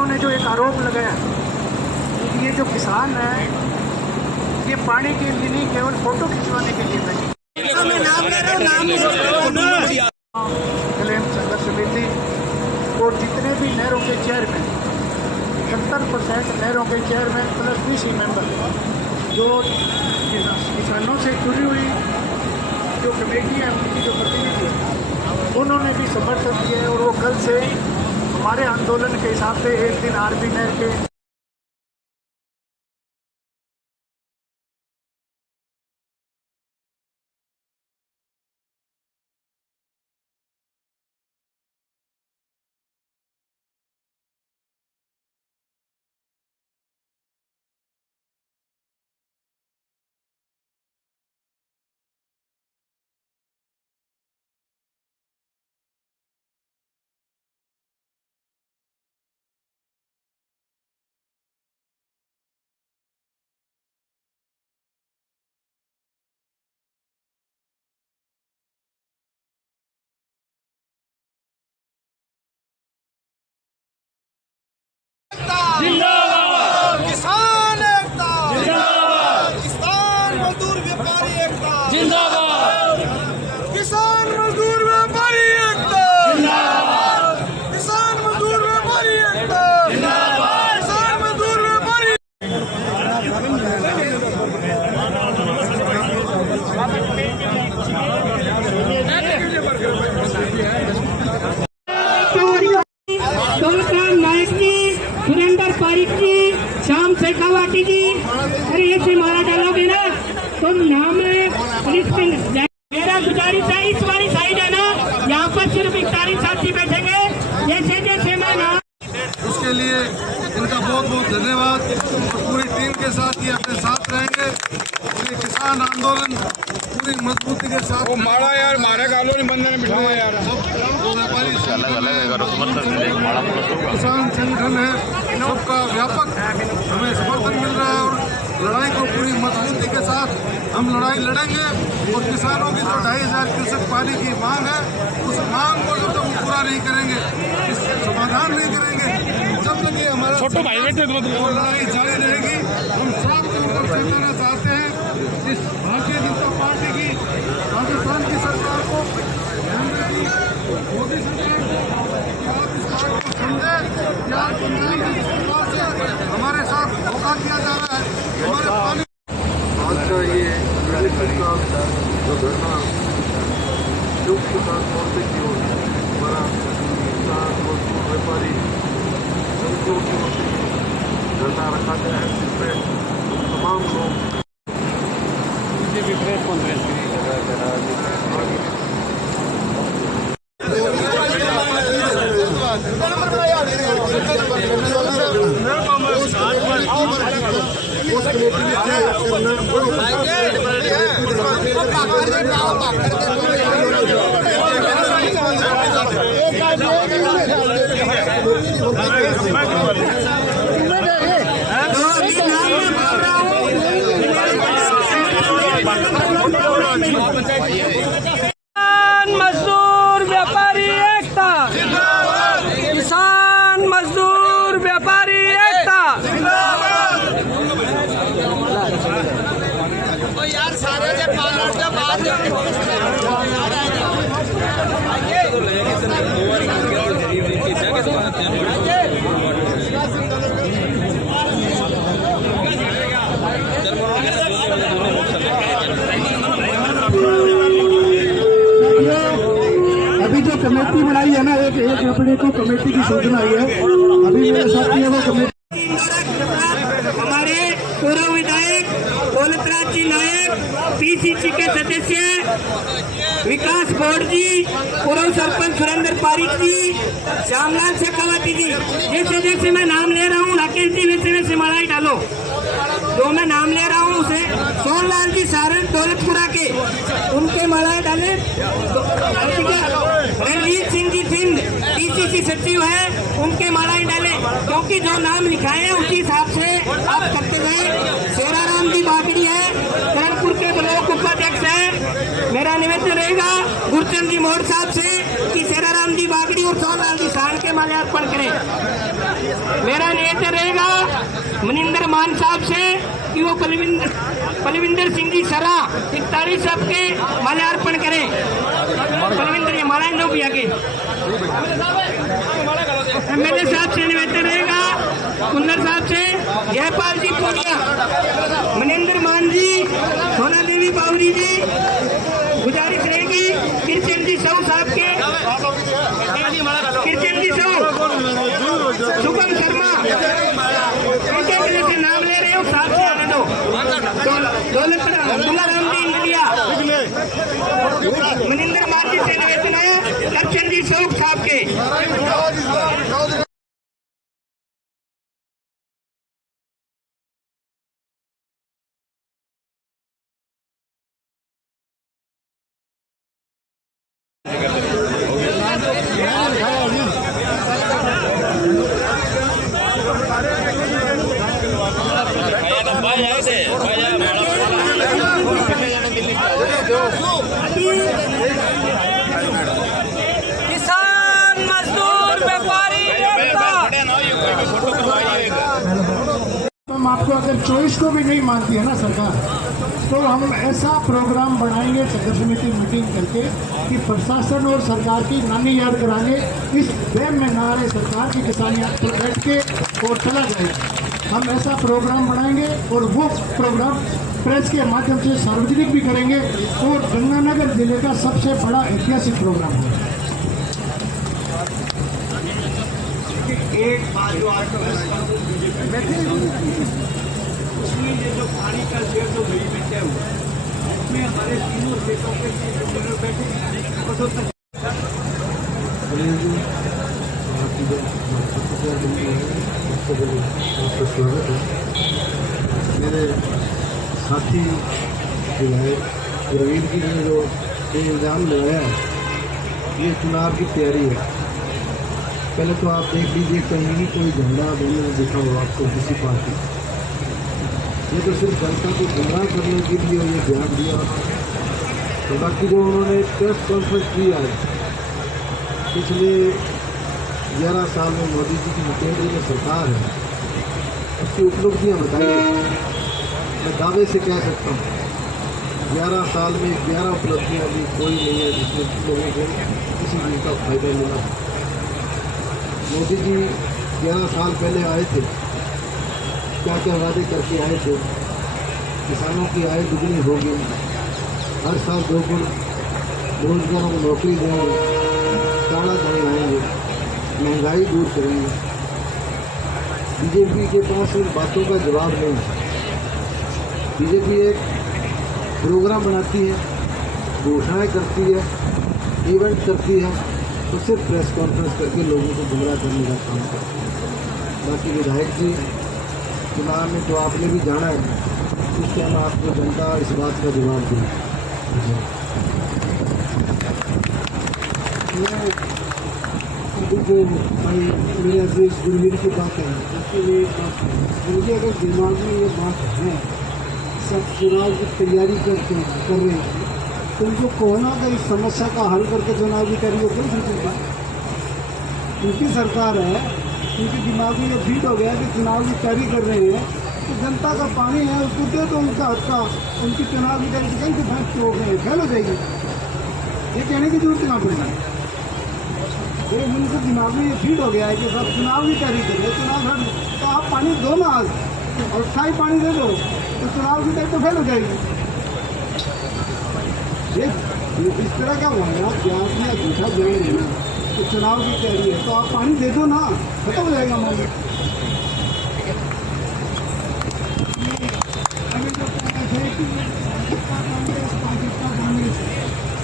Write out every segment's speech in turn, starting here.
इन्होंने जो एक आरोप लगाया कि ये जो किसान है ये पानी के लिए नहीं केवल फोटो खिंचवाने के लिए बनी। क्लेम संघर्ष समिति और जितने भी नहरों के चेयरमैन 70% नहरों के चेयरमैन प्लस BC मेंबर जो किसानों से जुड़ी हुई जो कमेटी है उनकी जो प्रतिनिधि है उन्होंने भी समर्थन दिया है। और वो कल से हमारे आंदोलन के हिसाब से एक दिन आरबी नहर के जिंदाबाद किसान एकता, जिंदाबाद किसान मजदूर व्यापारी एकता, जिंदाबाद किसान मजदूर व्यापारी एकता, जिंदाबाद किसान मजदूर व्यापारी एकता, जिंदाबाद किसान मजदूर व्यापारी। सुरेंद्र पारिक जी, श्याम शेखावटी जी, अरे ऐसे मारा डालोगे ना तो नाम मेरा गुजारिश है इस वाली साइड है ना, यहाँ पर सिर्फ 41 साथी बैठेंगे जैसे जैसे मैं नाम। उसके लिए इनका बहुत बहुत धन्यवाद और पूरी टीम के साथ ये अपने साथ रहेंगे। ये किसान आंदोलन पूरी मजबूती के साथ वो मारा यार मारे गालों ने बंदे ने बिठाया यार व्यापारी किसान संगठन है सबका व्यापक हमें समर्थन मिल रहा है और लड़ाई को पूरी मजबूती के साथ हम लड़ाई लड़ेंगे और किसानों की जो 2500 क्यूसेक पानी की मांग है उस मांग को जब तक पूरा नहीं करेंगे इसका समाधान नहीं करेंगे जब तक ये हमारा लड़ाई जारी रहेगी। हम साफ तौर पर चेताना चाहते हैं इस भारतीय जनता पार्टी की राजस्थान की सरकार को मोदी सरकार को आप इस बात को समझे कि आज पंजाब की सरकार से हमारे साथ धोखा किया जा रहा है। हमारे पानी आज का ये जो धरना संयुक्त किसान मोर्चे की ओर हमारा किसान मजदूर व्यापारी संघों की ओर से धरना रखा गया है जिसमें तमाम लोग भी प्रेस कॉन्फ्रेंस मजदूर व्यापारी एकता, किसान मजदूर व्यापारी एकता। यार सारे के पार्लर के बाद अभी जो कमेटी बनाई है ना एक अपने को कमेटी की सूचना आई है अभी मेरे साथ है वो कमेटी हमारे पूर्व विधायक दौलतराज जी नायक, PCC के सदस्य विकास बोर्ड जी, पूर्व सरपंच सुरेंद्र पारिक जी, श्यामलाल शेखावटी जी, जैसे जैसे मैं नाम ले रहा हूँ राकेश जी वैसे वैसे मड़ाई डालो। जो मैं नाम ले रहा हूँ उसे सोनलाल जी सारण दौलतपुरा के उनके मड़ाई डाले। रणजीत सिंह जी सिंध PCC सचिव है उनके मड़ाई डाले, क्योंकि जो नाम लिखाए हैं उसी हिसाब से आप करते गए। शेराराम जी बागड़ी है करणपुर के ब्लॉक उपाध्यक्ष है, मेरा निवेदन रहेगा गुरचंद जी मोड़ साहब से कि शेराराम जी बागड़ी और सोहनलाल जी शान के माल्यार्पण करें। मेरा निवेदन रहेगा मनिंदर मान साहब से कि वो पलविंदर सिंह जी सरा 41 साहब के माल्यार्पण करें। पलविंदर जी मालाएं दो भी आगे। एमएलए साहब से निवेदन रहेगा कुंदर साहब से जयपाल जी पूनिया, मनिंदर मान जी, सोना देवी बावरी जी, गुजारिश रहेगी किरचंद जी साहू साहब के, किरचंद जी साहू, शुभम शर्मा, इनके वजह से नाम ले रहे हो साहब से आने दो। दौलत दुलाराम जी इंडिया, मनिंदर मान जी से निवेदन है किरचंद जी साहू साहब के। किसान मजदूर व्यापारी एकता। हम आपको अगर चॉइस को भी नहीं मानती है ना सरकार, तो हम ऐसा प्रोग्राम बनाएंगे संघर्ष समिति मीटिंग करके कि प्रशासन और सरकार की नानी याद कराएंगे। इस वेब में ना रहे सरकार की किसान याद पर बैठ के और चला जाएगा। हम ऐसा प्रोग्राम बनाएंगे और वो प्रोग्राम प्रेस के माध्यम से सार्वजनिक भी करेंगे और गंगानगर जिले का सबसे बड़ा ऐतिहासिक प्रोग्राम होगा। एक बात जो आज उसमें ये जो पानी का शेर जो गई बैठे हुए उसमें हमारे तीनों देशों के बैठे स्वागत है। मेरे साथी विधायक प्रवीण जी ने जो ये इल्ज़ाम लगाया ये चुनाव की तैयारी है। पहले तो आप देख लीजिए कहीं भी कोई झंडा मैंने देखा हो आपको किसी पार्टी, ये तो सिर्फ जनता को गुमराह करने के लिए ये बयान दिया। तो बाकी जो उन्होंने प्रेस कॉन्फ्रेंस की है पिछले 11 साल में मोदी जी की केंद्र में सरकार है, उसकी उपलब्धियाँ बताइए। मैं दावे से कह सकता हूँ 11 साल में 11 उपलब्धियाँ अभी कोई नहीं है जिसमें लोगों को किसी चीज़ का फायदा मिला। मोदी जी 11 साल पहले आए थे, क्या क्या वादे करके आए थे। किसानों की आय दुगनी होगी, हर साल 2 गुण बेरोजगारों को नौकरी देंगे, काला धन आएंगे, महंगाई दूर करेंगे। बीजेपी के पास इन बातों का जवाब नहीं है। बीजेपी एक प्रोग्राम बनाती है, घोषणाएं करती है, इवेंट करती है, तो सिर्फ प्रेस कॉन्फ्रेंस करके लोगों को गुमराह करने का काम करती है। बाकी विधायक जी चुनाव में तो आपने भी जाना है, उस टाइम आपको जनता इस बात का जवाब दी। देखो भाई मेरे अजीज गुरवीर की बात है, उसके लिए एक बात है, मुझे अगर दिमाग में ये बात है सब चुनाव की तैयारी कर रहे हैं तो उनको कोरोना का इस समस्या का हल करके चुनाव की तैयारी होती है। उनकी सरकार है, उनके दिमाग में ये फीट हो गया कि चुनाव की तैयारी कर रहे हैं तो जनता का पानी है उसको दे दो उनका हक का। उनकी चुनाव की तैयारी कहीं से भैंस हो गए फेल हो जाएगी, ये कहने की जरूरत ना पड़ना। ये उनके दिमाग में ये फीट हो गया है कि सब चुनाव की तैयारी कर रहे हैं, चुनाव हट तो आप पानी दो ना आज और स्थायी पानी दे दो तो चुनाव की तैयारी तो फेल हो जाएगी। ये इस तरह का मामला प्याज या झूठा बयान है ना, तो चुनाव की तैयारी है तो आप पानी दे दो ना, खत्म हो जाएगा मामला। अभी जो कांग्रेस है कि कांग्रेस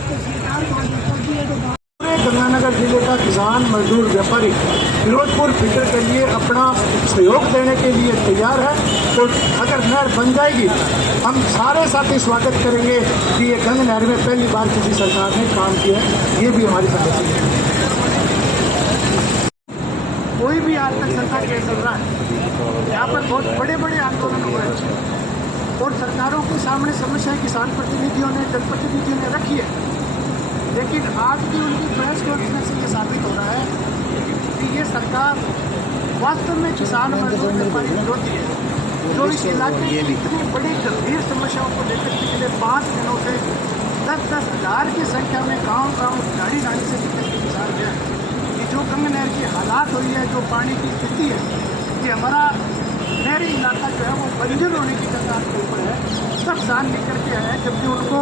तो सरकार भाजपा की है तो गंगानगर जिले का किसान मजदूर व्यापारी फिरोजपुर फिल्टर के लिए अपना सहयोग देने के लिए तैयार है। तो अगर नहर बन जाएगी हम सारे साथी स्वागत करेंगे कि ये गंग नहर में पहली बार किसी सरकार ने काम किया है, ये भी हमारी संगति है। कोई भी आज तक सरकार कह चल रहा है, यहाँ पर बहुत बड़े बड़े आंदोलन हुए हैं और सरकारों के सामने समस्याएं किसान प्रतिनिधियों ने, जनप्रतिनिधियों ने रखी है, लेकिन आज भी उनकी प्रेस कॉन्फ्रेंस से ये साबित हो रहा है कि ये सरकार वास्तव में किसान मजदूर व्यापारी विरोधी है, जो इस इलाके की इतनी बड़ी गंभीर समस्याओं को लेकर पिछले 5 दिनों से 10-10 हज़ार की संख्या में गांव-गांव गाड़ी से निकल के किसान गए हैं। ये जो गंगा नहर की हालात हुई है, जो पानी की स्थिति है, कि हमारा नहरी इलाका जो है वो बंजर होने की कगार के ऊपर है, सब किसान निकल के आए, जबकि उनको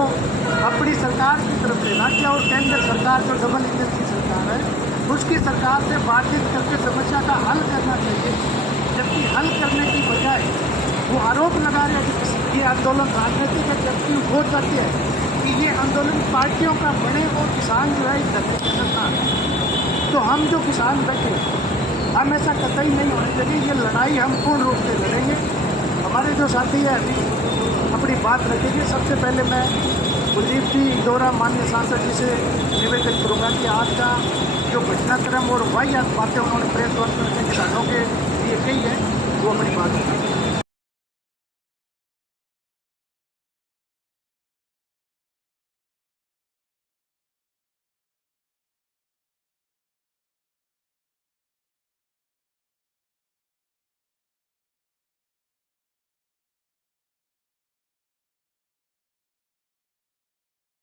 अपनी सरकार की तरफ से राज्य और केंद्र सरकार जो डबल इंजन की सरकार है, उसकी सरकार से बातचीत करके समस्या का हल करना चाहिए, जबकि हल करने की बजाय वो आरोप लगा रहे हैं कि ये आंदोलन राजनीतिक है, जबकि वो चाहते हैं कि ये आंदोलन पार्टियों का बने और किसान जो है इस धरती के सरकार है। तो हम जो किसान बैठे, हम ऐसा कतई नहीं होने देंगे। ये लड़ाई हम पूर्ण रूप से लड़ेंगे। हमारे जो साथी हैं अभी अपनी बात रखेंगे। सबसे पहले मैं कुलदीप जी इंदौरा माननीय सांसद जी से निवेदन करूँगा कि आज का जो घटनाक्रम और वाहियात बातें उन्होंने प्रेस कॉन्फ्रेंस में किसानों के लिए कही है, वो अपनी बात रखेंगे।